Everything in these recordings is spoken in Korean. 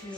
주여.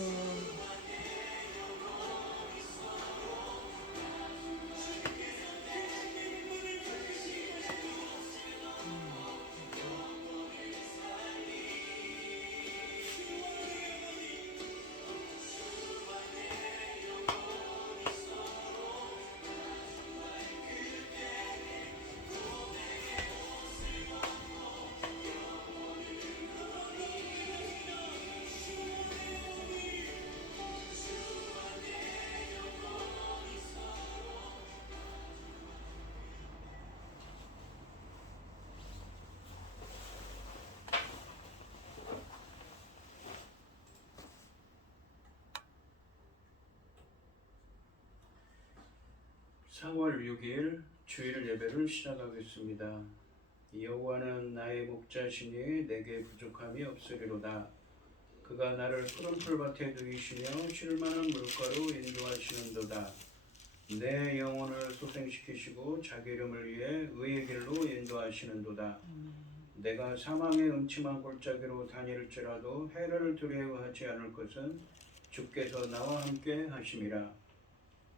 (4월 6일) 주일 예배를 시작하겠습니다. 여호와는 나의 목자시니 내게 부족함이 없으리로다. 그가 나를 푸른 풀밭에 두이시며 쉴 만한 물가로 인도하시는도다. 내 영혼을 소생시키시고 자기 이름을 위해 의의 길로 인도하시는도다. 내가 사망의 음침한 골짜기로 다닐지라도 해를 두려워하지 않을 것은 주께서 나와 함께 하심이라.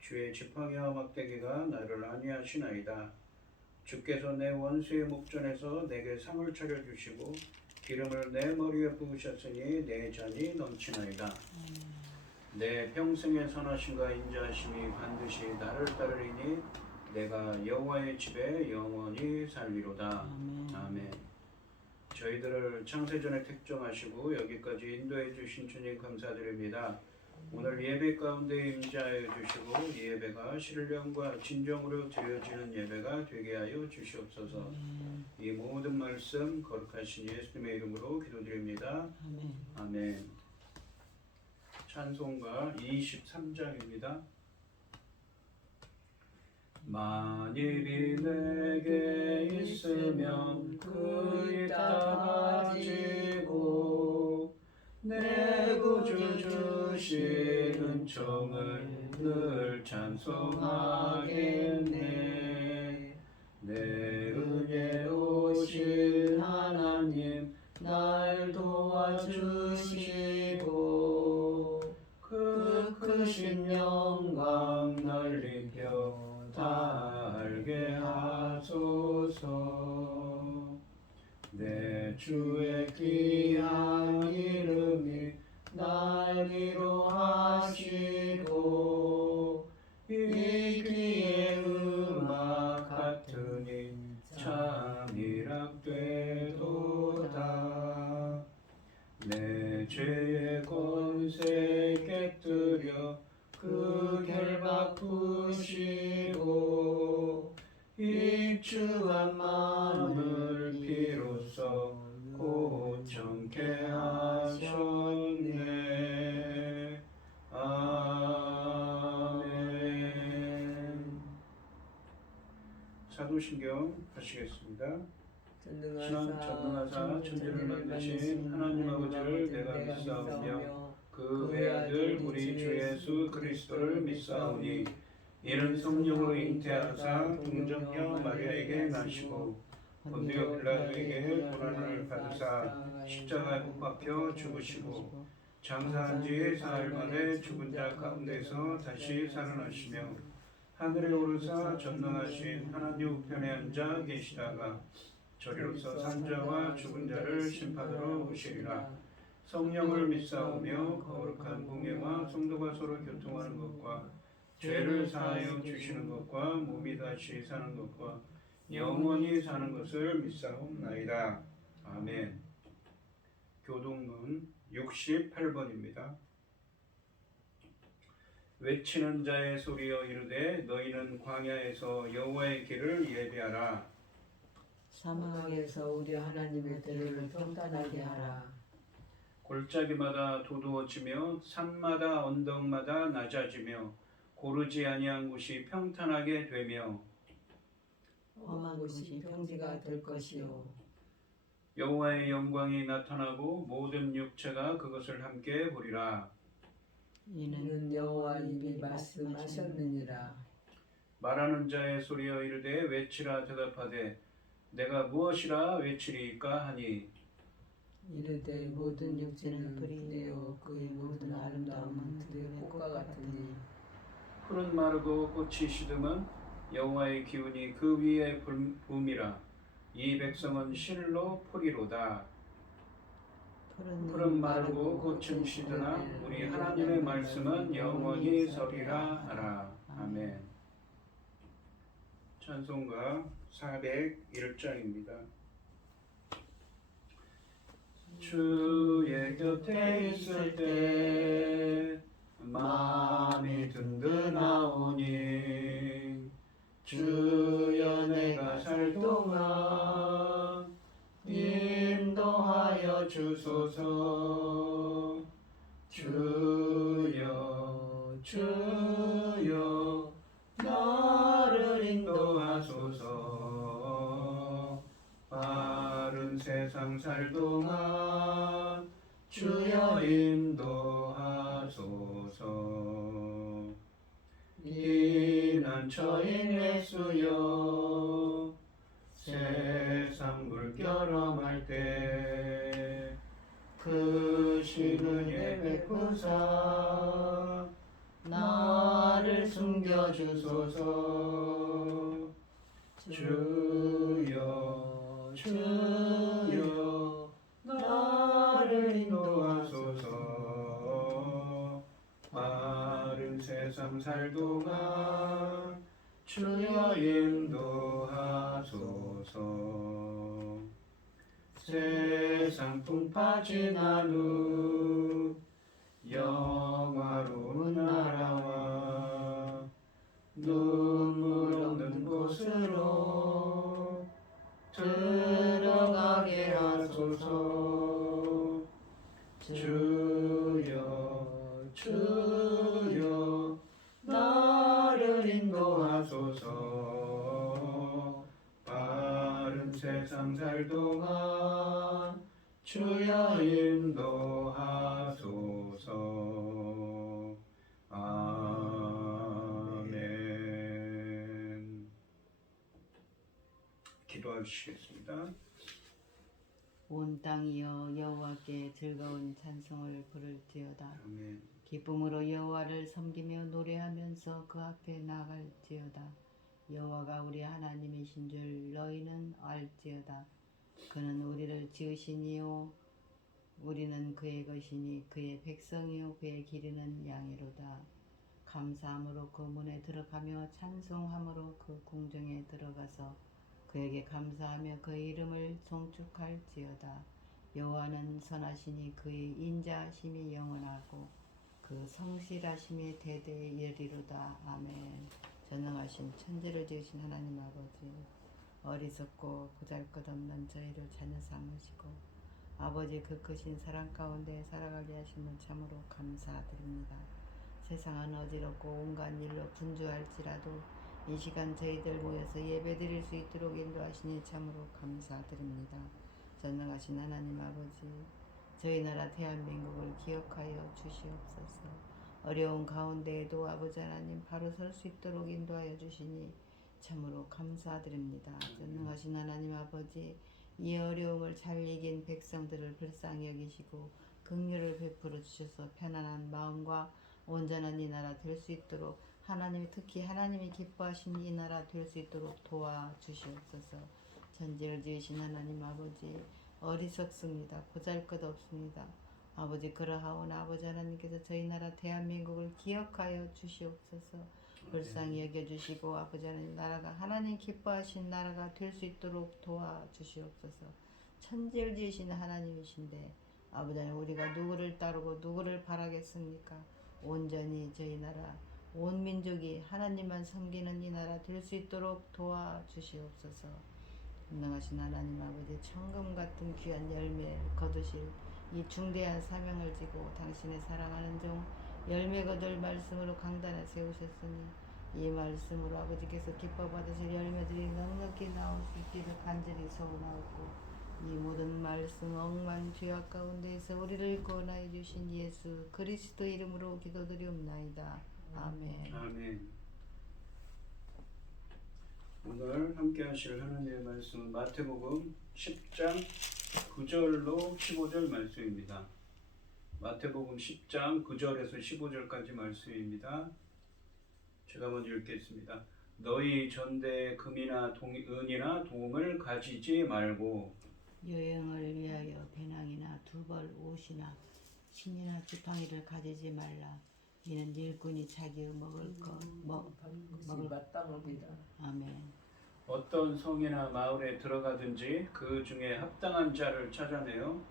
주의 지팡이와 막대기가 나를 안위하시나이다. 주께서 내 원수의 목전에서 내게 상을 차려주시고 기름을 내 머리에 부으셨으니 내 잔이 넘치나이다. 내 평생의 선하심과 인자하심이 반드시 나를 따르리니 내가 여호와의 집에 영원히 살리로다. 아멘. 저희들을 창세전에 택정하시고 여기까지 인도해 주신 주님 감사드립니다. 오늘 예배 가운데 임재하여 주시고 이 예배가 신령과 진정으로 드려지는 예배가 되게 하여 주시옵소서. 이 모든 말씀 거룩하신 예수님의 이름으로 기도드립니다. 아멘. 찬송가 23장입니다. 만일이 내게 있으면 그 입 닫아지고 내 구주 주신 은총을 늘 찬송하겠네. 내 은혜 오신 하나님 날 도와주시고 그 크신 영광 넓히며 다 알게 하소서. 내 주의 귀한 이름이 날 위로하시고 이 귀의 음악 같으니 참 희락되도다. 내 죄의 권세 깨뜨려 그 결박 푸시고 입추한 마음을 비로소 고청케 하셨네. 아멘. 사도신경 하시겠습니다. 전능하사 천지를 만드신 하나님 아버지를 내가 믿사오며 그 외아들 우리 주 예수 그리스도를 믿사오니 이는 성령으로 잉태하사 동정녀 마리아에게 나시고 본디오 빌라도에게 고난을 받으사 십자가에 못 박혀 죽으시고 장사한 지 사흘 만에 죽은 자 가운데서 다시 살아나시며 하늘에 오르사 전능하신 하나님 우편에 앉아 계시다가 저리로서 산자와 죽은 자를 심판하러 오시리라. 성령을 믿사오며 거룩한 공예와 성도가 서로 교통하는 것과 죄를 사하여 주시는 것과 몸이 다시 사는 것과 영원히 사는 것을 믿사옵나이다. 아멘. 교동문 68번입니다. 외치는 자의 소리여 이르되 너희는 광야에서 여호와의 길을 예배하라. 사막에서 우리 하나님의 들을 평탄하게 하라. 골짜기마다 도두어지며 산마다 언덕마다 낮아지며 고르지 아니한 곳이 평탄하게 되며 험한 곳이 평지가 될 것이요 여호와의 영광이 나타나고 모든 육체가 그것을 함께 보리라. 이는 여호와 입이 말씀하셨느니라. 말하는 자의 소리여 이르되 외치라 대답하되 내가 무엇이라 외치리이까 하니 이르되 모든 육체는 불이요 그의 모든 아름다움은 들의 꽃과 같으니 푸른 마르고 꽃이 시듬은 여호와의 기운이 그 위에 붐이라. 이 백성은 실로 풀이로다. 푸른 마르고 꽃은 시드나 우리 하나님의 말씀은 영원히 서리라 하라. 아멘. 찬송가 401장입니다. 주의 곁에 있을 때 마음이 든든하오니 주여 내가 살 동안 인도하여 주소서. 주여 주여 나를 인도하소서. 바른 세상 살 동안 주여 인도하소서. 피난처인 예수여 세상 물결험할 때 크신 은혜 베푸사 나를 숨겨주소서. 주여 주여 나를 인도하소서. 바른 세상 살 동안 주여 인도하소서. 세상 풍파 지난 후 영화로운 나라와 눈물 없는 곳으로 들어가게 하소서. 주여 주여 나를 인도하소서. 바른 세상 살 동안 주여 인도하소서. 아멘. 기도하시겠습니다. 온 땅이여 여호와께 즐거운 찬송을 부를지어다. 아멘. 기쁨으로 여호와를 섬기며 노래하면서 그 앞에 나갈지어다. 여호와가 우리 하나님이신 줄 너희는 알지어다. 그는 우리를 지으시니요 우리는 그의 것이니 그의 백성이요 그의 기르는 양이로다. 감사함으로 그 문에 들어가며 찬송함으로 그 궁정에 들어가서 그에게 감사하며 그의 이름을 송축할지어다. 여호와는 선하시니 그의 인자하심이 영원하고 그 성실하심이 대대에 이르리로다. 아멘. 전능하신 천지를 지으신 하나님 아버지, 어리석고 보잘것없는 저희를 자녀 삼으시고 아버지 그 크신 사랑 가운데 살아가게 하시는 참으로 감사드립니다. 세상은 어지럽고 온갖 일로 분주할지라도 이 시간 저희들 모여서 예배드릴 수 있도록 인도하시니 참으로 감사드립니다. 전능하신 하나님 아버지, 저희 나라 대한민국을 기억하여 주시옵소서. 어려운 가운데에도 아버지 하나님 바로 설 수 있도록 인도하여 주시니 참으로 감사드립니다. 전능하신 하나님 아버지, 이 어려움을 잘 이긴 백성들을 불쌍히 여기시고 긍휼을 베풀어 주셔서 편안한 마음과 온전한 이 나라 될 수 있도록 하나님이 특히 하나님이 기뻐하신 이 나라 될 수 있도록 도와주시옵소서. 천지를 지으신 하나님 아버지, 어리석습니다. 보잘것없습니다. 아버지 그러하오나 아버지 하나님께서 저희 나라 대한민국을 기억하여 주시옵소서. 불쌍히 여겨주시고 아버지 하나님 나라가 하나님 기뻐하신 나라가 될 수 있도록 도와주시옵소서. 천지를 지으신 하나님이신데 아버지 하나님 우리가 누구를 따르고 누구를 바라겠습니까? 온전히 저희 나라 온 민족이 하나님만 섬기는 이 나라 될 수 있도록 도와주시옵소서. 운명하신 하나님 아버지 천금 같은 귀한 열매 거두실 이 중대한 사명을 지고 당신의 사랑하는 종 열매 거둘 말씀으로 강단에 세우셨으니 이 말씀으로 아버지께서 기뻐 받으실 열매들이 넉넉히 나올 수 있기를 간절히 소원하옵고 이 모든 말씀 억만 죄악 가운데에서 우리를 구원하여 주신 예수 그리스도 이름으로 기도드리옵나이다. 아멘. 아멘. 오늘 함께 하실 하나님의 말씀은 마태복음 10장 9절로 15절 말씀입니다. 마태복음 10장 9절에서 15절까지 말씀입니다. 제가 먼저 읽겠습니다. 너희 전대에 금이나 은이나 동을 가지지 말고 여행을 위하여 배낭이나 두벌 옷이나 신이나 지팡이를 가지지 말라. 이는 일꾼이 자기의 먹을 것 먹을 마땅합니다. 아멘. 어떤 성이나 마을에 들어가든지 그 중에 합당한 자를 찾아내어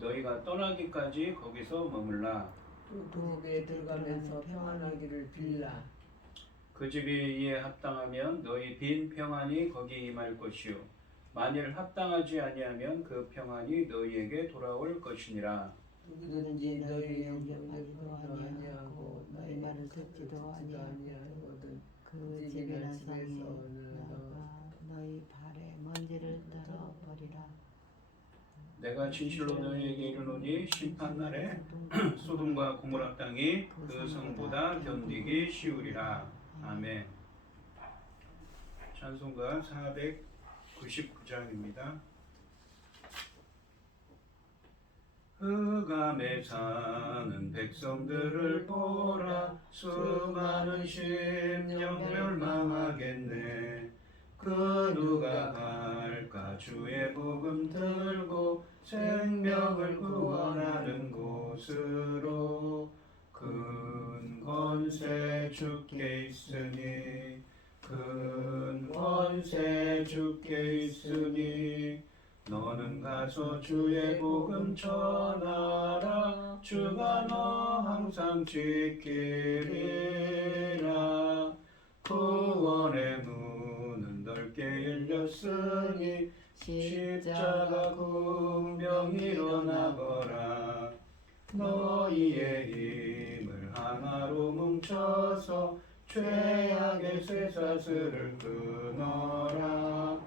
너희가 떠나기까지 거기서 머물라. 또 그 집에 들어가면서 평안하기를 빌라. 그 집이 이에 합당하면 너희 빈 평안이 거기 임할 것이요 만일 합당하지 아니하면 그 평안이 너희에게 돌아올 것이니라. 누구든지 너희 영접하지도 아니하고 너희 말을 듣지도 아니하거든 그 집이나 성에 나가 너희 발에 먼지를 떨어 버리라. 내가 진실로 너희에게 이르노니 심판날에 소돔과 고모라 땅이 그 성보다 견디기 쉬우리라. 아멘. 찬송가 499장입니다. 흑암에 사는 백성들을 보라. 수많은 심령 멸망하겠네. 그 누가 갈까 주의 복음 들고 생명을 구원하는 곳으로. 큰 권세 주께 있으니 큰 권세 주께 있으니 너는 가서 주의 복음 전하라. 주가 너 항상 지키리라. 구원의 문은 넓게 열렸으니 십자가 군병 일어나거라. 너희의 힘을 하나로 뭉쳐서 죄악의 쇠사슬을 끊어라.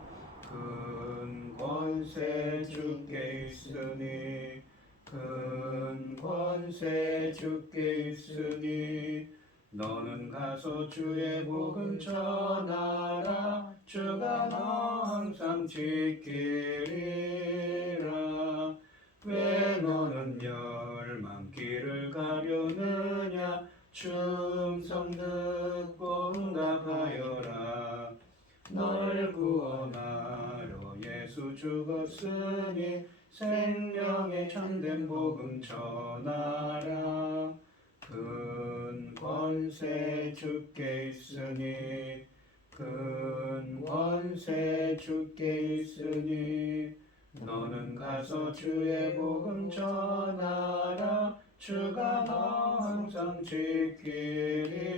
큰 권세 주께 있으니 큰 권세 주께 있으니 너는 가서 주의 복음 전하라. 주가 너 항상 지키리라. 왜 너는 멸망길을 가려느냐. 충성 듣고 응답하여라. 널 구원하러 예수 죽었으니 생명의 참된 복음 전하라. 큰 권세 주께 있으니 큰 권세 주께 있으니 너는 가서 주의 복음 전하라. 주가 너 항상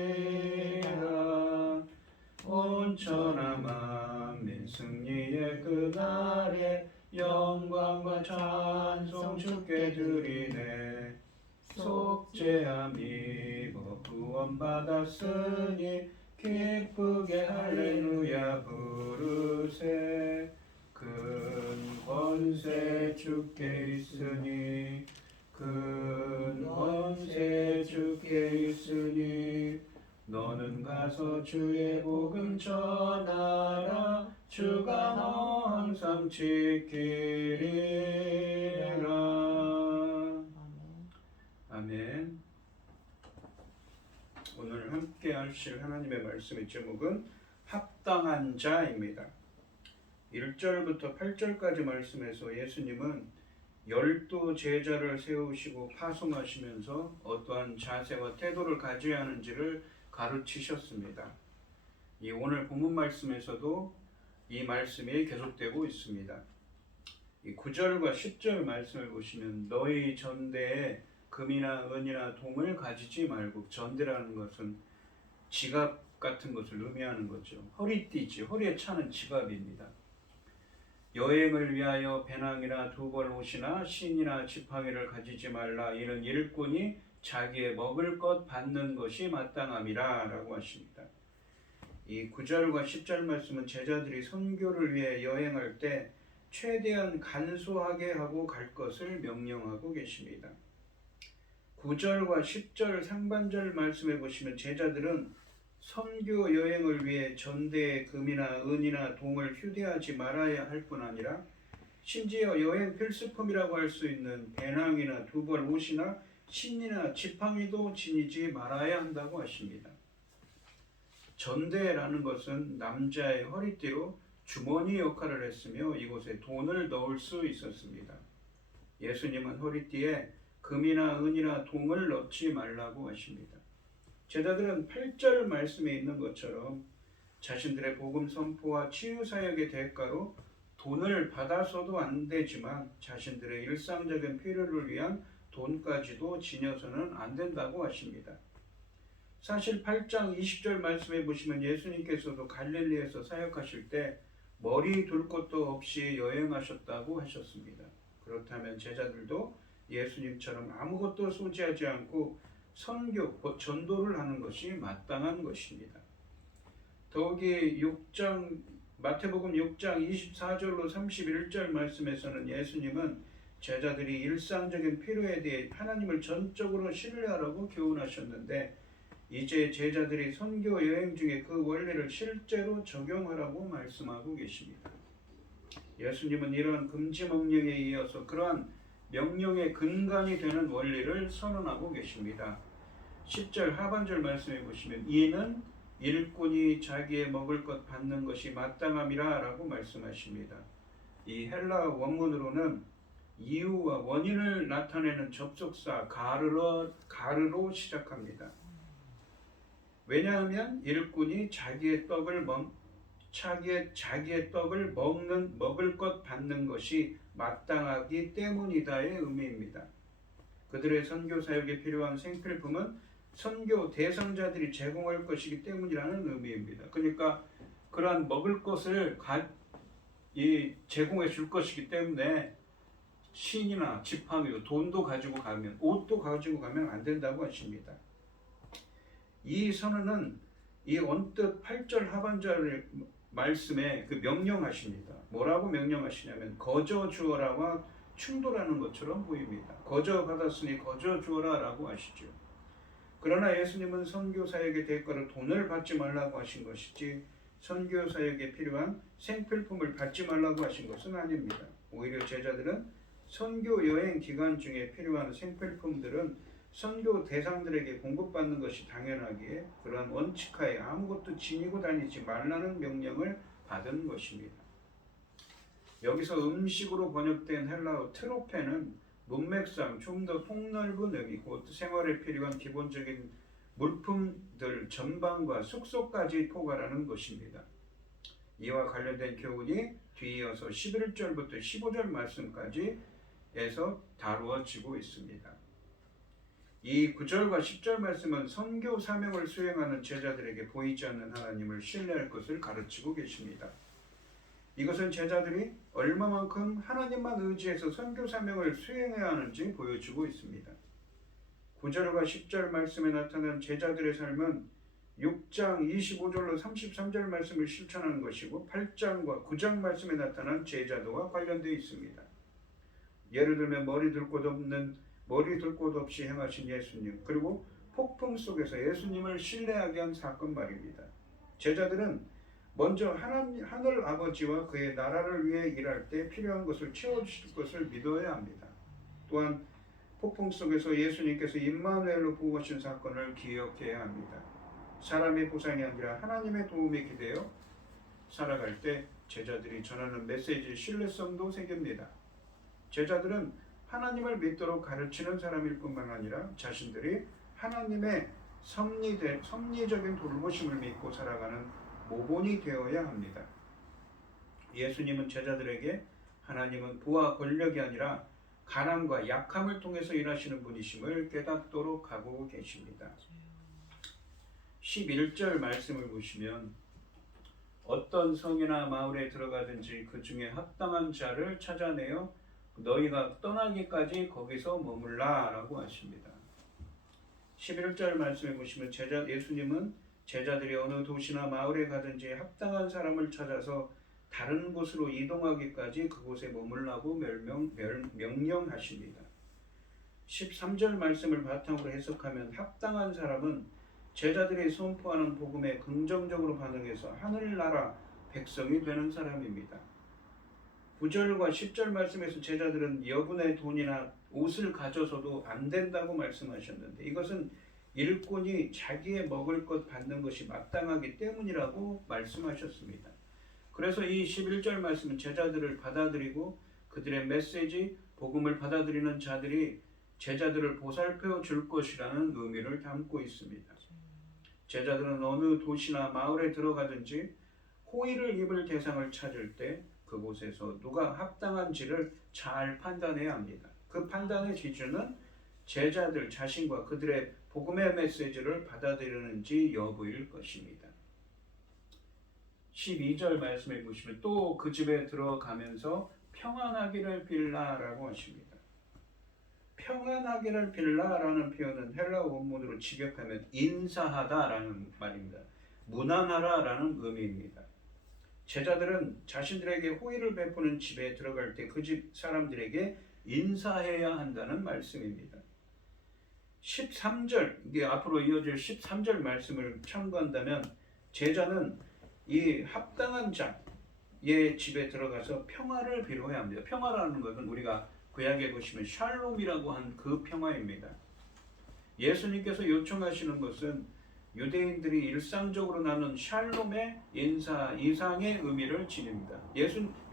지키리라. 온 천하 만민 승리의 그날에 영광과 찬송 주께 드리네. 속죄함 입어 구원받았으니 기쁘게 할렐루야 부르세. 큰 권세 주께 있으니 큰 권세 주께 있으니 너는 가서 주의 복음 전하라. 주가 너 항상 지키리라. 아멘. 오늘 함께 하실 하나님의 말씀의 제목은 합당한 자입니다. 1절부터 8절까지 말씀에서 예수님은 12 제자를 세우시고 파송하시면서 어떠한 자세와 태도를 가져야 하는지를 가르치셨습니다. 이 오늘 본문 말씀에서도 이 말씀이 계속되고 있습니다. 이 9절과 10절 말씀을 보시면 너희 전대에 금이나 은이나 동을 가지지 말고, 전대라는 것은 지갑 같은 것을 의미하는 거죠. 허리띠지, 허리에 차는 지갑입니다. 여행을 위하여 배낭이나 두벌 옷이나 신이나 지팡이를 가지지 말라. 이는 일꾼이 자기의 먹을 것 받는 것이 마땅함이라 라고 하십니다. 이 9절과 10절 말씀은 제자들이 선교를 위해 여행할 때 최대한 간소하게 하고 갈 것을 명령하고 계십니다. 9절과 10절 상반절 말씀해 보시면 제자들은 선교 여행을 위해 전대에 금이나 은이나 동을 휴대하지 말아야 할 뿐 아니라 심지어 여행 필수품이라고 할 수 있는 배낭이나 두벌 옷이나 신이나 지팡이도 지니지 말아야 한다고 하십니다. 전대라는 것은 남자의 허리띠로 주머니 역할을 했으며 이곳에 돈을 넣을 수 있었습니다. 예수님은 허리띠에 금이나 은이나 동을 넣지 말라고 하십니다. 제자들은 8절 말씀에 있는 것처럼 자신들의 복음 선포와 치유 사역의 대가로 돈을 받아서도 안 되지만 자신들의 일상적인 필요를 위한 돈까지도 지녀서는 안 된다고 하십니다. 사실 8장 20절 말씀에 보시면 예수님께서도 갈릴리에서 사역하실 때 머리 둘 곳도 없이 여행하셨다고 하셨습니다. 그렇다면 제자들도 예수님처럼 아무것도 소지하지 않고 선교, 전도를 하는 것이 마땅한 것입니다. 더욱이 마태복음 6장 24절로 31절 말씀에서는 예수님은 제자들이 일상적인 필요에 대해 하나님을 전적으로 신뢰하라고 교훈하셨는데 이제 제자들이 선교 여행 중에 그 원리를 실제로 적용하라고 말씀하고 계십니다. 예수님은 이러한 금지 명령에 이어서 그러한 명령의 근간이 되는 원리를 선언하고 계십니다. 10절 하반절 말씀해 보시면 이는 일꾼이 자기의 먹을 것 받는 것이 마땅함이라 라고 말씀하십니다. 이 헬라 원문으로는 이유와 원인을 나타내는 접속사 가르로 시작합니다. 왜냐하면 일꾼이 자기의 떡을 먹을 것 받는 것이 마땅하기 때문이다의 의미입니다. 그들의 선교 사역에 필요한 생필품은 선교 대상자들이 제공할 것이기 때문이라는 의미입니다. 그러니까 그러한 먹을 것을 제공해 줄 것이기 때문에 신이나 지팡이도 돈도 가지고 가면 옷도 가지고 가면 안 된다고 하십니다. 이 선언은 이 언뜻 8절 하반절 말씀에 그 명령하십니다. 뭐라고 명령하시냐면 거저 주어라와 충돌하는 것처럼 보입니다. 거저 받았으니 거저 주어라 라고 하시죠. 그러나 예수님은 선교 사역의 대가로 돈을 받지 말라고 하신 것이지 선교 사역에 필요한 생필품을 받지 말라고 하신 것은 아닙니다. 오히려 제자들은 선교 여행 기간 중에 필요한 생필품들은 선교 대상들에게 공급받는 것이 당연하기에 그러한 원칙하에 아무것도 지니고 다니지 말라는 명령을 받은 것입니다. 여기서 음식으로 번역된 헬라어 트로페는 문맥상 좀 더 폭넓은 의미, 곧 생활에 필요한 기본적인 물품들 전반과 숙소까지 포괄하는 것입니다. 이와 관련된 교훈이 뒤이어서 11절부터 15절 말씀까지 에서 다루어지고 있습니다. 이 9절과 10절 말씀은 선교 사명을 수행하는 제자들에게 보이지 않는 하나님을 신뢰할 것을 가르치고 계십니다. 이것은 제자들이 얼마만큼 하나님만 의지해서 선교 사명을 수행해야 하는지 보여주고 있습니다. 9절과 10절 말씀에 나타난 제자들의 삶은 6장 25절로 33절 말씀을 실천하는 것이고 8장과 9장 말씀에 나타난 제자도와 관련되어 있습니다. 예를 들면 머리 둘 곳 없이 행하신 예수님, 그리고 폭풍 속에서 예수님을 신뢰하게 한 사건 말입니다. 제자들은 먼저 하늘 아버지와 그의 나라를 위해 일할 때 필요한 것을 채워주실 것을 믿어야 합니다. 또한 폭풍 속에서 예수님께서 임마누엘로 부어주신 사건을 기억해야 합니다. 사람의 보상이 아니라 하나님의 도움에 기대어 살아갈 때 제자들이 전하는 메시지의 신뢰성도 생깁니다. 제자들은 하나님을 믿도록 가르치는 사람일 뿐만 아니라 자신들이 하나님의 섭리적인 돌보심을 믿고 살아가는 모본이 되어야 합니다. 예수님은 제자들에게 하나님은 부와 권력이 아니라 가난과 약함을 통해서 일하시는 분이심을 깨닫도록 하고 계십니다. 11절 말씀을 보시면 어떤 성이나 마을에 들어가든지 그 중에 합당한 자를 찾아내어 너희가 떠나기까지 거기서 머물라 라고 하십니다. 11절 말씀에 보시면 예수님은 제자들이 어느 도시나 마을에 가든지 합당한 사람을 찾아서 다른 곳으로 이동하기까지 그곳에 머물라고 명령하십니다. 13절 말씀을 바탕으로 해석하면 합당한 사람은 제자들이 선포하는 복음에 긍정적으로 반응해서 하늘나라 백성이 되는 사람입니다. 9절과 10절 말씀에서 제자들은 여분의 돈이나 옷을 가져서도 안 된다고 말씀하셨는데 이것은 일꾼이 자기의 먹을 것 받는 것이 마땅하기 때문이라고 말씀하셨습니다. 그래서 이 11절 말씀은 제자들을 받아들이고 그들의 메시지, 복음을 받아들이는 자들이 제자들을 보살펴 줄 것이라는 의미를 담고 있습니다. 제자들은 어느 도시나 마을에 들어가든지 호의를 입을 대상을 찾을 때 그곳에서 누가 합당한지를 잘 판단해야 합니다. 그 판단의 기준은 제자들 자신과 그들의 복음의 메시지를 받아들이는지 여부일 것입니다. 12절 말씀해 보시면 또 그 집에 들어가면서 평안하기를 빌라라고 하십니다. 평안하기를 빌라라는 표현은 헬라어 원문으로 직역하면 인사하다라는 말입니다. 무난하라라는 의미입니다. 제자들은 자신들에게 호의를 베푸는 집에 들어갈 때 그 집 사람들에게 인사해야 한다는 말씀입니다. 13절, 이게 앞으로 이어질 13절 말씀을 참고한다면 제자는 이 합당한 자의 집에 들어가서 평화를 빌어야 합니다. 평화라는 것은 우리가 구약에 보시면 샬롬이라고 한 그 평화입니다. 예수님께서 요청하시는 것은 유대인들이 일상적으로 나눈 샬롬의 인사 이상의 의미를 지닙니다.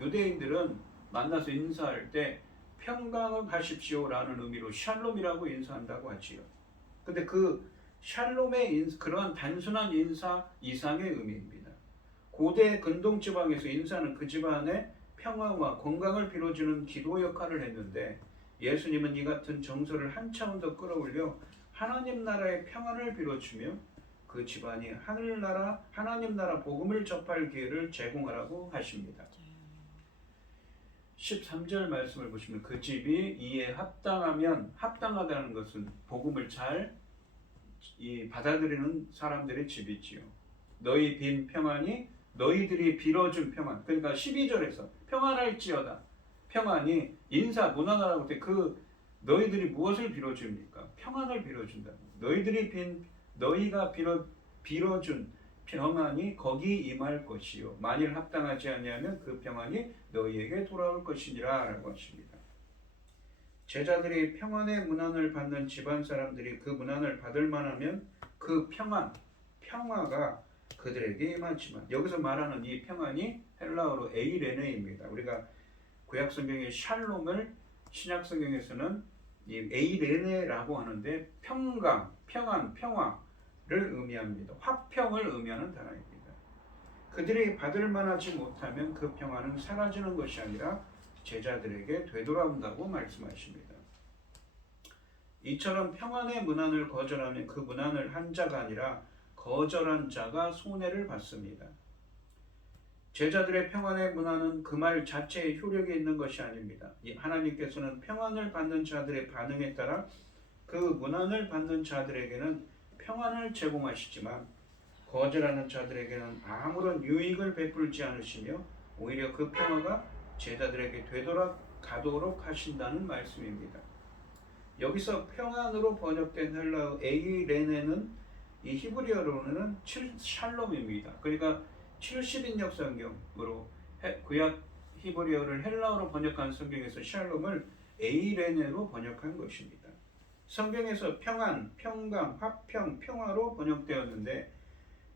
유대인들은 만나서 인사할 때 평강을 하십시오라는 의미로 샬롬이라고 인사한다고 하지요. 근데 그 샬롬의 그러한 단순한 인사 이상의 의미입니다. 고대 근동 지방에서 인사는 그 집안의 평화와 건강을 빌어주는 기도 역할을 했는데 예수님은 이 같은 정서를 한 차원 더 끌어올려 하나님 나라의 평안을 빌어주며 그 집안이 하나님 나라 복음을 접할 기회를 제공하라고 하십니다. 13절 말씀을 보시면 그 집이 이에 합당하다는 것은 복음을 잘 받아들이는 사람들의 집이지요. 너희 빈 평안이 너희들이 빌어준 평안. 그러니까 12절에서 평안할지어다. 평안이 인사 무난하라고 할 때 그 너희들이 무엇을 빌어줍니까? 평안을 빌어준다. 너희가 빌어준 평안이 거기 임할 것이요. 만일 합당하지 아니하면 그 평안이 너희에게 돌아올 것이니라 라고 하십니다. 제자들이 평안의 문안을 받는 집안 사람들이 그 문안을 받을 만하면 그 평화가 그들에게 임하지만 여기서 말하는 이 평안이 헬라어로 에이레네입니다. 우리가 구약 성경의 샬롬을 신약 성경에서는 이 에이레네라고 하는데 평강, 평안, 평화를 의미합니다. 화평을 의미하는 단어입니다. 그들이 받을 만하지 못하면 그 평안은 사라지는 것이 아니라 제자들에게 되돌아온다고 말씀하십니다. 이처럼 평안의 문안을 거절하면 그 문안을 한 자가 아니라 거절한 자가 손해를 받습니다. 제자들의 평안의 문안은 그 말 자체에 효력이 있는 것이 아닙니다. 하나님께서는 평안을 받는 자들의 반응에 따라 그 문안을 받는 자들에게는 평안을 제공하시지만 거절하는 자들에게는 아무런 유익을 베풀지 않으시며 오히려 그 평화가 제자들에게 되돌아가도록 하신다는 말씀입니다. 여기서 평안으로 번역된 헬라어 에이레네는 이 히브리어로는 샬롬입니다. 그러니까 70인역 성경으로 구약 히브리어를 헬라어로 번역한 성경에서 샬롬을 에이레네로 번역한 것입니다. 성경에서 평안, 평강, 화평, 평화로 번역되었는데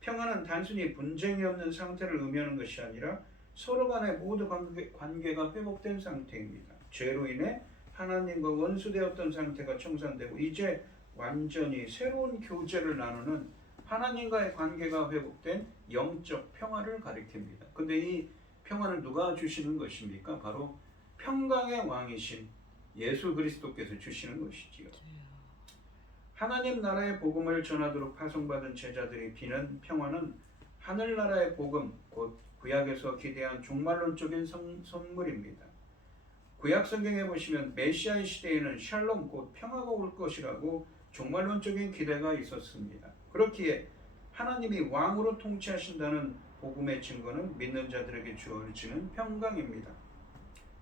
평안은 단순히 분쟁이 없는 상태를 의미하는 것이 아니라 서로 간의 모든 관계가 회복된 상태입니다. 죄로 인해 하나님과 원수되었던 상태가 청산되고 이제 완전히 새로운 교제를 나누는 하나님과의 관계가 회복된 영적 평화를 가리킵니다. 근데 이 평화를 누가 주시는 것입니까? 바로 평강의 왕이신 예수 그리스도께서 주시는 것이지요. 하나님 나라의 복음을 전하도록 파송받은 제자들이 비는 평화는 하늘나라의 복음, 곧 구약에서 기대한 종말론적인 선물입니다. 구약 성경에 보시면 메시아의 시대에는 샬롬, 곧 평화가 올 것이라고 종말론적인 기대가 있었습니다. 그렇기에 하나님이 왕으로 통치하신다는 복음의 증거는 믿는 자들에게 주어지는 평강입니다.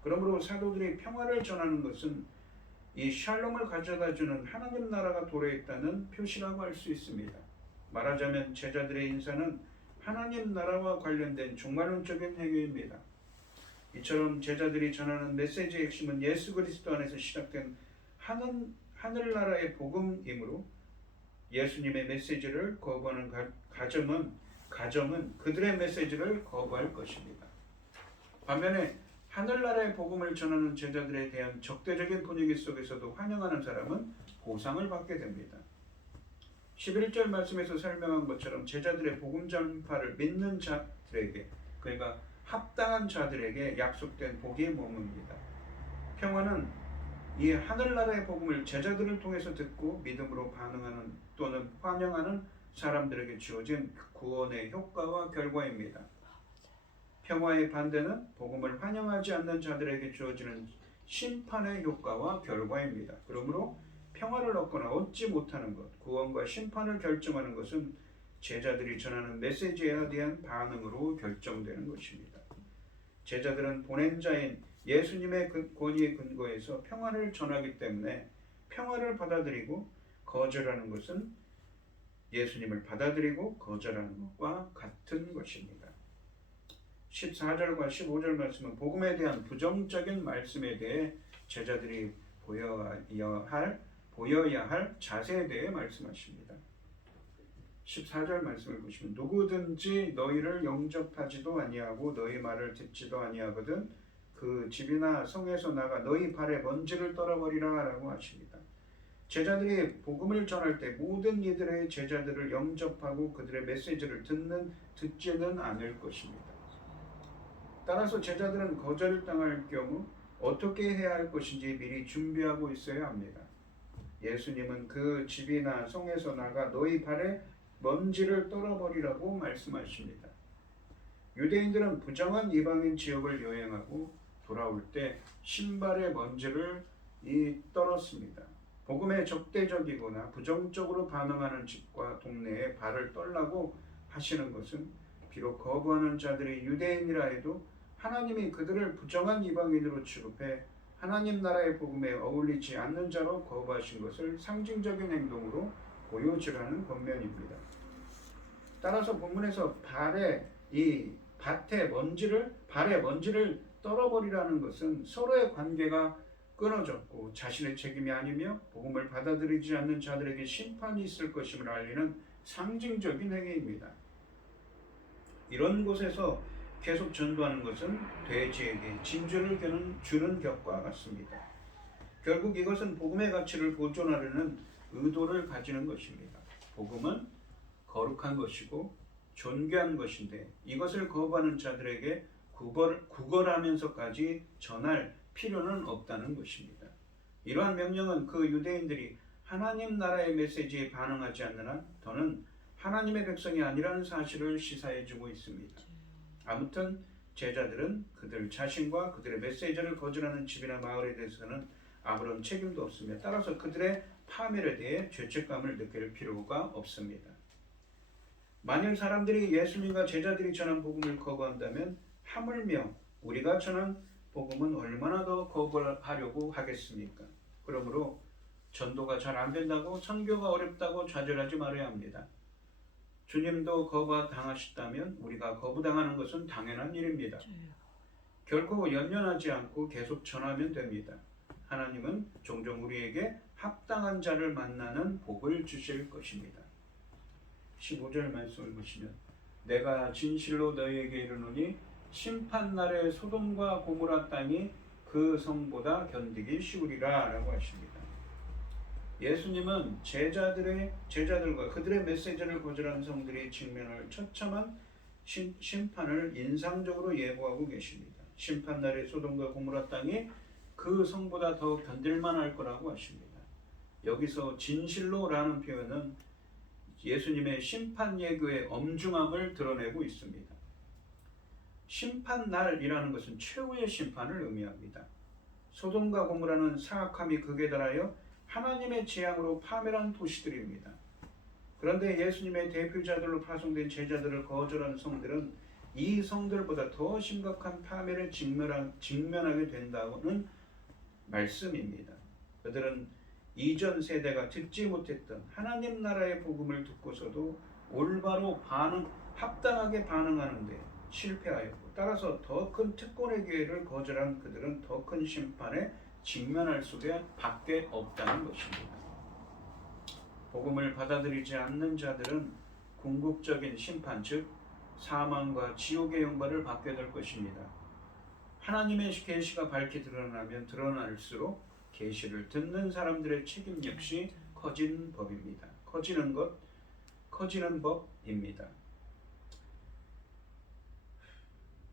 그러므로 사도들이 평화를 전하는 것은 이 샬롬을 가져다주는 하나님 나라가 도래했다는 표시라고 할 수 있습니다. 말하자면 제자들의 인사는 하나님 나라와 관련된 종말론적인 행위입니다. 이처럼 제자들이 전하는 메시지의 핵심은 예수 그리스도 안에서 시작된 하늘나라의 복음이므로 예수님의 메시지를 거부하는 가정은 그들의 메시지를 거부할 것입니다. 반면에 하늘나라의 복음을 전하는 제자들에 대한 적대적인 분위기 속에서도 환영하는 사람은 보상을 받게 됩니다. 11절 말씀에서 설명한 것처럼 제자들의 복음 전파를 믿는 자들에게, 그러니까 합당한 자들에게 약속된 복이 머뭅니다. 평화는 이 하늘나라의 복음을 제자들을 통해서 듣고 믿음으로 반응하는 또는 환영하는 사람들에게 주어진 구원의 효과와 결과입니다. 평화의 반대는 복음을 환영하지 않는 자들에게 주어지는 심판의 효과와 결과입니다. 그러므로 평화를 얻거나 얻지 못하는 것, 구원과 심판을 결정하는 것은 제자들이 전하는 메시지에 대한 반응으로 결정되는 것입니다. 제자들은 보낸 자인 예수님의 권위에 근거해서 평화를 전하기 때문에 평화를 받아들이고 거절하는 것은 예수님을 받아들이고 거절하는 것과 같은 것입니다. 14절과 15절 말씀은 복음에 대한 부정적인 말씀에 대해 제자들이 보여야 할 자세에 대해 말씀하십니다. 14절 말씀을 보시면 누구든지 너희를 영접하지도 아니하고 너희 말을 듣지도 아니하거든 그 집이나 성에서 나가 너희 발에 먼지를 떨어버리라 라고 하십니다. 제자들이 복음을 전할 때 모든 이들의 제자들을 영접하고 그들의 메시지를 듣지는 않을 것입니다. 따라서 제자들은 거절을 당할 경우 어떻게 해야 할 것인지 미리 준비하고 있어야 합니다. 예수님은 그 집이나 성에서 나가 너희 발에 먼지를 떨어버리라고 말씀하십니다. 유대인들은 부정한 이방인 지역을 여행하고 돌아올 때 신발에 먼지를 떨었습니다. 복음에 적대적이거나 부정적으로 반응하는 집과 동네에 발을 떨라고 하시는 것은 비록 거부하는 자들이 유대인이라 해도 하나님이 그들을 부정한 이방인으로 취급해 하나님 나라의 복음에 어울리지 않는 자로 거부하신 것을 상징적인 행동으로 보여주라는 권면입니다. 따라서 본문에서 발에 먼지를 떨어버리라는 것은 서로의 관계가 끊어졌고 자신의 책임이 아니며 복음을 받아들이지 않는 자들에게 심판이 있을 것임을 알리는 상징적인 행위입니다. 이런 곳에서 계속 전도하는 것은 돼지에게 진주를 주는 격과 같습니다. 결국 이것은 복음의 가치를 보존하려는 의도를 가지는 것입니다. 복음은 거룩한 것이고 존귀한 것인데 이것을 거부하는 자들에게 구걸하면서까지 전할 필요는 없다는 것입니다. 이러한 명령은 그 유대인들이 하나님 나라의 메시지에 반응하지 않는 한 더는 하나님의 백성이 아니라는 사실을 시사해주고 있습니다. 아무튼 제자들은 그들 자신과 그들의 메시지를 거절하는 집이나 마을에 대해서는 아무런 책임도 없으며 따라서 그들의 파멸에 대해 죄책감을 느낄 필요가 없습니다. 만일 사람들이 예수님과 제자들이 전한 복음을 거부한다면 하물며 우리가 전한 복음은 얼마나 더 거부하려고 하겠습니까? 그러므로 전도가 잘 안 된다고 선교가 어렵다고 좌절하지 말아야 합니다. 주님도 거부당하셨다면 우리가 거부당하는 것은 당연한 일입니다. 결코 연연하지 않고 계속 전하면 됩니다. 하나님은 종종 우리에게 합당한 자를 만나는 복을 주실 것입니다. 15절 말씀을 보시면 내가 진실로 너희에게 이르노니 심판날에 소돔과 고모라 땅이 그 성보다 견디기 쉬우리라 라고 하십니다. 예수님은 제자들과 그들의 메시지를 거절한 성들이 직면할 처참한 심판을 인상적으로 예고하고 계십니다. 심판날의 소돔과 고모라 땅이 그 성보다 더 견딜만할 거라고 하십니다. 여기서 진실로라는 표현은 예수님의 심판 예고의 엄중함을 드러내고 있습니다. 심판날이라는 것은 최후의 심판을 의미합니다. 소돔과 고모라는 사악함이 극에 달하여 하나님의 재앙으로 파멸한 도시들입니다. 그런데 예수님의 대표자들로 파송된 제자들을 거절한 성들은 이 성들보다 더 심각한 파멸에 직면하게 된다는 말씀입니다. 그들은 이전 세대가 듣지 못했던 하나님 나라의 복음을 듣고서도 올바로 합당하게 반응하는데 실패하였고, 따라서 더 큰 특권의 기회를 거절한 그들은 더 큰 심판에 직면할 수밖에 없다는 것입니다. 복음을 받아들이지 않는 자들은 궁극적인 심판, 즉 사망과 지옥의 영광을 받게 될 것입니다. 하나님의 계시가 밝히 드러나면 드러날수록 계시를 듣는 사람들의 책임 역시 커지는 법입니다. 커지는 법입니다.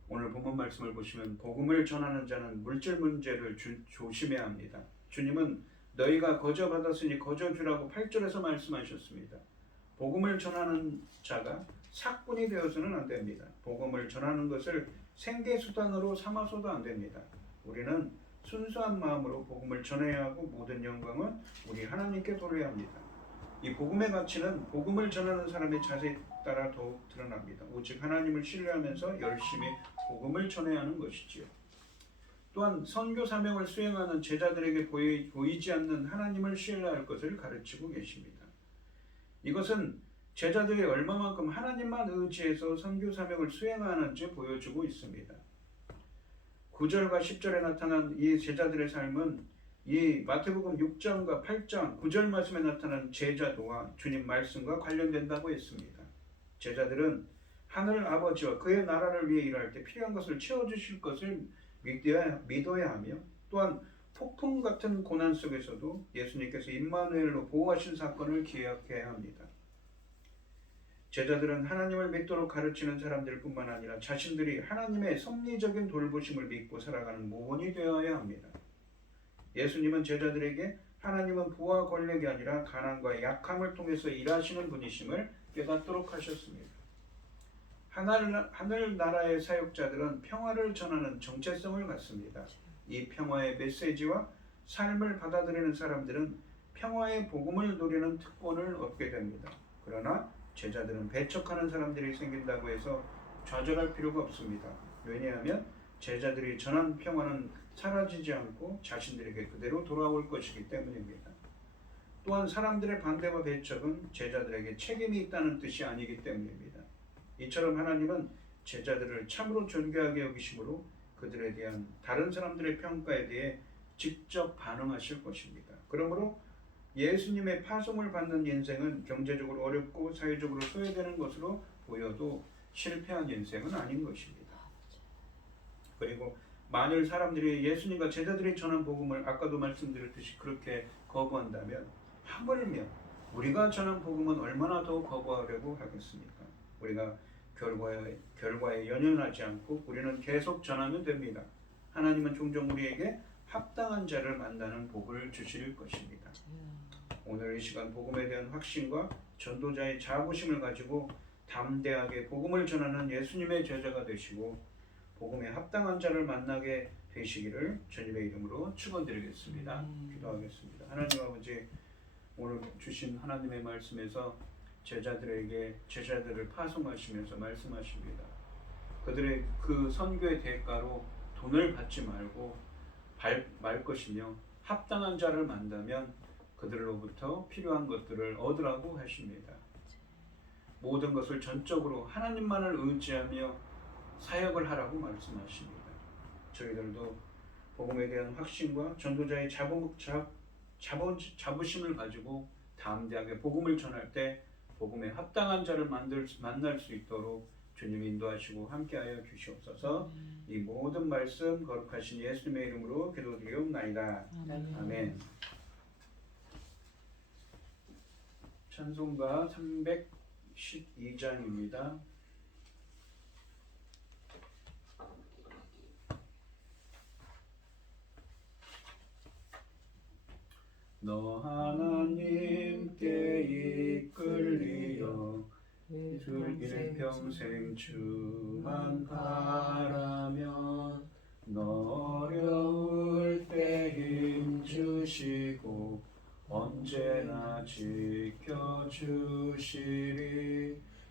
오늘 본문 말씀을 보시면 복음을 전하는 자는 물질 문제를 조심해야 합니다. 주님은 너희가 거저 받았으니 거저 주라고 8절에서 말씀하셨습니다. 복음을 전하는 자가 삭군이 되어서는 안 됩니다. 복음을 전하는 것을 생계수단으로 삼아서도 안 됩니다. 우리는 순수한 마음으로 복음을 전해야 하고 모든 영광은 우리 하나님께 돌려야 합니다. 이 복음의 가치는 복음을 전하는 사람의 자세에 따라 더욱 드러납니다. 오직 하나님을 신뢰하면서 열심히 복음을 전해야 하는 것이지요. 또한 선교 사명을 수행하는 제자들에게 보이지 않는 하나님을 신뢰할 것을 가르치고 계십니다. 이것은 제자들이 얼마만큼 하나님만 의지해서 선교 사명을 수행하는지 보여주고 있습니다. 9절과 10절에 나타난 이 제자들의 삶은 이 마태복음 6장과 8장 9절 말씀에 나타난 제자도와 주님 말씀과 관련된다고 했습니다. 제자들은 하늘 아버지와 그의 나라를 위해 일할 때 필요한 것을 채워주실 것을 믿어야 하며, 또한 폭풍 같은 고난 속에서도 예수님께서 임마누엘로 보호하신 사건을 기억해야 합니다. 제자들은 하나님을 믿도록 가르치는 사람들 뿐만 아니라 자신들이 하나님의 섭리적인 돌보심을 믿고 살아가는 모본이 되어야 합니다. 예수님은 제자들에게 하나님은 부와 권력이 아니라 가난과 약함을 통해서 일하시는 분이심을 깨닫도록 하셨습니다. 하늘나라의 사역자들은 평화를 전하는 정체성을 갖습니다. 이 평화의 메시지와 삶을 받아들이는 사람들은 평화의 복음을 누리는 특권을 얻게 됩니다. 그러나 제자들은 배척하는 사람들이 생긴다고 해서 좌절할 필요가 없습니다. 왜냐하면 제자들이 전한 평화는 사라지지 않고 자신들에게 그대로 돌아올 것이기 때문입니다. 또한 사람들의 반대와 배척은 제자들에게 책임이 있다는 뜻이 아니기 때문입니다. 이처럼 하나님은 제자들을 참으로 존귀하게 여기심으로 그들에 대한 다른 사람들의 평가에 대해 직접 반응하실 것입니다. 그러므로 예수님의 파송을 받는 인생은 경제적으로 어렵고 사회적으로 소외되는 것으로 보여도 실패한 인생은 아닌 것입니다. 그리고 만일 사람들이 예수님과 제자들이 전한 복음을 아까도 말씀드렸듯이 그렇게 거부한다면 하물며 우리가 전한 복음은 얼마나 더 거부하려고 하겠습니까? 우리가 결과에 연연하지 않고 우리는 계속 전하면 됩니다. 하나님은 종종 우리에게 합당한 자를 만나는 복을 주실 것입니다. 오늘 이 시간 복음에 대한 확신과 전도자의 자부심을 가지고 담대하게 복음을 전하는 예수님의 제자가 되시고 복음에 합당한 자를 만나게 되시기를 주님의 이름으로 축원드리겠습니다. 기도하겠습니다. 하나님 아버지, 오늘 주신 하나님의 말씀에서 제자들을 파송하시면서 말씀하십니다. 그들의 그 선교의 대가로 돈을 받지 말고 말 것이며 합당한 자를 만나면 그들로부터 필요한 것들을 얻으라고 하십니다. 모든 것을 전적으로 하나님만을 의지하며 사역을 하라고 말씀하십니다. 저희들도 복음에 대한 확신과 전도자의 자부심을 가지고 담대하게 복음을 전할 때 복음에 합당한 자를 만날 수 있도록 주님 인도하시고 함께하여 주시옵소서. 이 모든 말씀 거룩하신 예수님의 이름으로 기도드리옵나이다. 아멘. 찬송가 312장입니다. 너 하나님께 이끌리어 줄 일평생 주만 바라면 너 어려울 때 힘주시고 언제나 지켜주시리.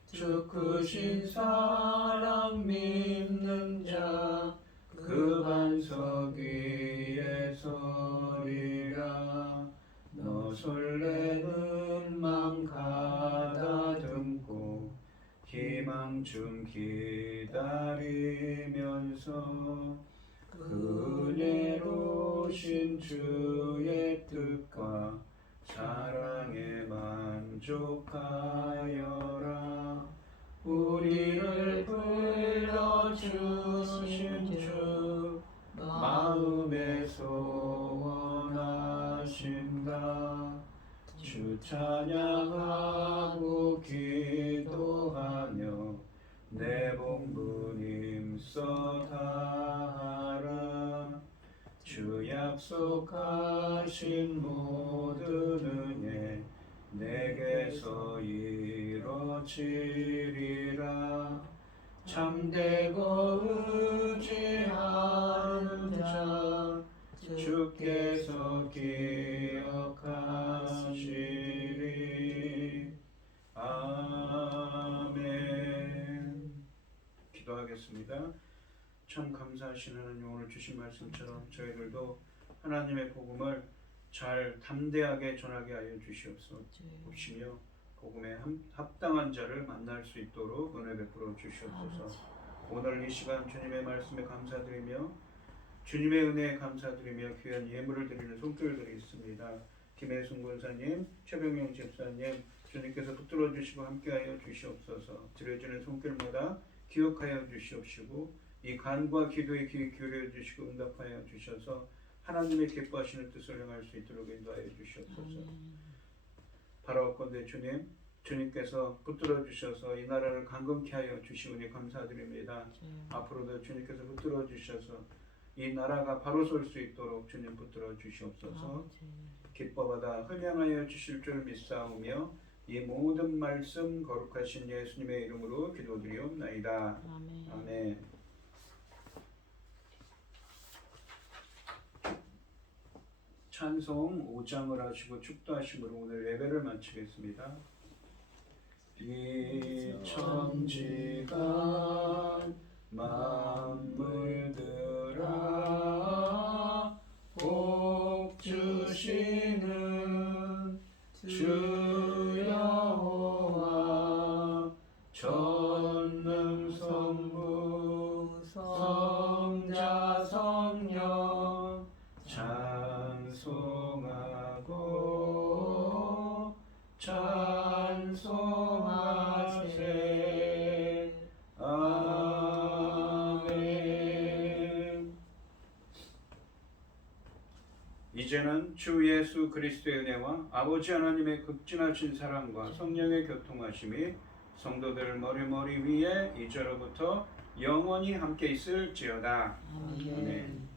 주 크신 사랑 믿는 자 그 반석 위에 서리라. 너 설레는 맘 가다듬고 희망 좀 기다리면서 그 은혜로우신 주의 뜻과 사랑에 만족하여라. 우리를 불러주신 주 마음에 소원하신다. 주 찬양하고 기도하며 내 봉분 힘써 다하라. 주 약속하신 모든 은혜 내게서 이루어지리라. 참되고 의지하는 자 주께서 기억하시리. 아멘. 기도하겠습니다. 참 감사하신 하나님, 오늘 주신 말씀처럼 저희들도 하나님의 복음을 잘 담대하게 전하게 하여 주시옵시며 복음에 합당한 자를 만날 수 있도록 은혜 베풀어 주시옵소서. 오늘 이 시간 주님의 말씀에 감사드리며 주님의 은혜에 감사드리며 귀한 예물을 드리는 손길들이 있습니다. 김혜순 권사님, 최병영 집사님, 주님께서 붙들어 주시고 함께하여 주시옵소서. 드려지는 손길마다 기억하여 주시옵시고 이 간과 기도에 귀 기울여 주시고 응답하여 주셔서 하나님의 기뻐하시는 뜻을 행할 수 있도록 인도하여 주시옵소서. 바라옵건대 주님께서 붙들어 주셔서 이 나라를 강건케 하여 주시오니 감사드립니다. 앞으로도 주님께서 붙들어 주셔서 이 나라가 바로 설 수 있도록 주님 붙들어 주시옵소서. 기뻐받아 흠양하여 주실 줄 믿사오며 이 모든 말씀 거룩하신 예수님의 이름으로 기도드리옵나이다. 아멘. 찬송 5장을 하시고 축도하심으로 오늘 예배를 마치겠습니다. 이 천지간 만물들아 복 주시는 주 여호와 전능성부 성자 성령 찬송하고 찬송하세. 아멘. 이제는 주 예수 그리스도의 은혜와 아버지 하나님의 극진하신 사랑과 성령의 교통하심이 성도들 머리 위에 이제로부터 영원히 함께 있을지어다. 아멘.